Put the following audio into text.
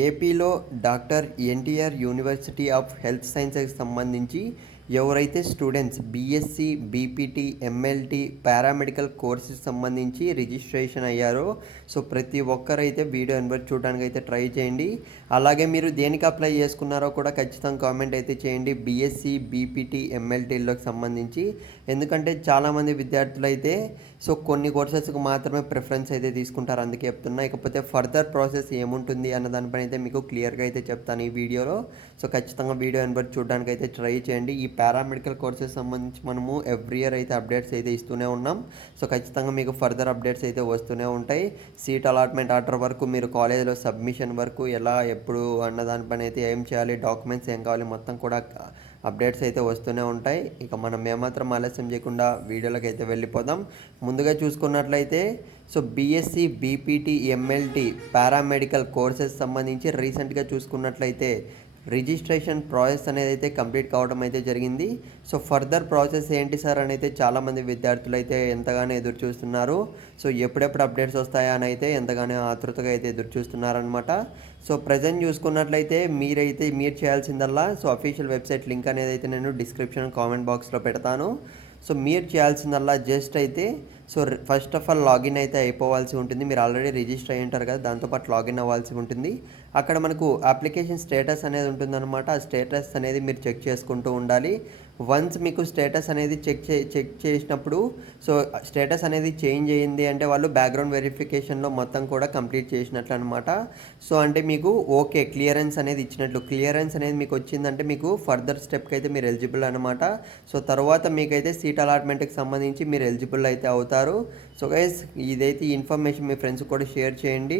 ఏపీలో doctor NTR university of health సైన్సెస్కి సంబంధించి ఎవరైతే students BSc BPT MLT paramedical courses సంబంధించి రిజిస్ట్రేషన్ అయ్యారో సో ప్రతి ఒక్కరైతే వీడియో ఎన్వర్ట్ చూడడానికి అయితే ట్రై చేయండి. అలాగే మీరు దేనికి అప్లై చేసుకున్నారో కూడా ఖచ్చితంగా కామెంట్ అయితే చేయండి బీఎస్సీ బీపీటీ ఎంఎల్టీలకు సంబంధించి. ఎందుకంటే చాలామంది విద్యార్థులు అయితే సో కొన్ని కోర్సెస్కి మాత్రమే ప్రిఫరెన్స్ అయితే తీసుకుంటారు, అందుకే చెప్తున్నా. ఇకపోతే ఫర్దర్ ప్రాసెస్ ఏముంటుంది అన్న దానిపైన అయితే మీకు క్లియర్గా అయితే చెప్తాను ఈ వీడియోలో. సో ఖచ్చితంగా వీడియో ఎన్వర్ట్ చూడడానికి అయితే ట్రై చేయండి. ఈ పారామెడికల్ కోర్సెస్ సంబంధించి మనము ఎవ్రీ ఇయర్ అయితే అప్డేట్స్ అయితే ఇస్తూనే ఉన్నాం. సో ఖచ్చితంగా మీకు ఫర్దర్ అప్డేట్స్ అయితే వస్తూనే ఉంటాయి. సీట్ అలాట్మెంట్ ఆర్డర్ వరకు, మీరు కాలేజీలో సబ్మిషన్ వరకు ఎలా ఎప్పుడు అన్న దానిపైన అయితే ఏం చేయాలి, డాక్యుమెంట్స్ ఏం కావాలి, మొత్తం కూడా అప్డేట్స్ అయితే వస్తూనే ఉంటాయి. ఇక మనం ఏమాత్రం ఆలస్యం చేయకుండా వీడియోలోకి అయితే వెళ్ళిపోదాం. ముందుగా చూసుకున్నట్లయితే so BSc BPT MLT paramedical courses సంబంధించి రీసెంట్గా చూసుకున్నట్లయితే రిజిస్ట్రేషన్ ప్రాసెస్ అనేది అయితే కంప్లీట్ కావడం అయితే జరిగింది. సో ఫర్దర్ ప్రాసెస్ ఏంటి సార్ అని అయితే చాలామంది విద్యార్థులు అయితే ఎంతగానో ఎదురు చూస్తున్నారు. సో ఎప్పుడెప్పుడు అప్డేట్స్ వస్తాయా అని అయితే ఎంతగానో ఆతృతగా అయితే ఎదురు చూస్తున్నారనమాట. సో ప్రజెంట్ చూసుకున్నట్లయితే మీరు చేయాల్సిందల్లా సో అఫీషియల్ వెబ్సైట్ లింక్ అనేది అయితే నేను డిస్క్రిప్షన్ కామెంట్ బాక్స్లో పెడతాను. సో మీరు చేయాల్సిందల్లా జస్ట్ అయితే so first of all login అయితే అయిపోవాల్సి ఉంటుంది. మీరు ఆల్రెడీ రిజిస్టర్ అయ్యి ఉంటారు కదా, దాంతోపాటు లాగిన్ అవ్వాల్సి ఉంటుంది. అక్కడ మనకు అప్లికేషన్ స్టేటస్ అనేది ఉంటుందన్నమాట. ఆ స్టేటస్ అనేది మీరు చెక్ చేసుకుంటూ ఉండాలి. వన్స్ మీకు స్టేటస్ అనేది చెక్ చేసినప్పుడు సో స్టేటస్ అనేది చేంజ్ అయ్యింది అంటే వాళ్ళు బ్యాక్గ్రౌండ్ వెరిఫికేషన్లో మొత్తం కూడా కంప్లీట్ చేసినట్లు అనమాట. సో అంటే మీకు ఓకే క్లియరెన్స్ అనేది ఇచ్చినట్లు. క్లియరెన్స్ అనేది మీకు వచ్చిందంటే మీకు ఫర్దర్ స్టెప్కి అయితే మీరు ఎలిజిబుల్ అనమాట. సో తర్వాత మీకైతే సీట్ అలాట్మెంట్కి సంబంధించి మీరు ఎలిజిబుల్ అయితే అవుతారు. సో గైస్ ఇదైతే ఈ ఇన్ఫర్మేషన్ మీ ఫ్రెండ్స్ కూడా షేర్ చేయండి.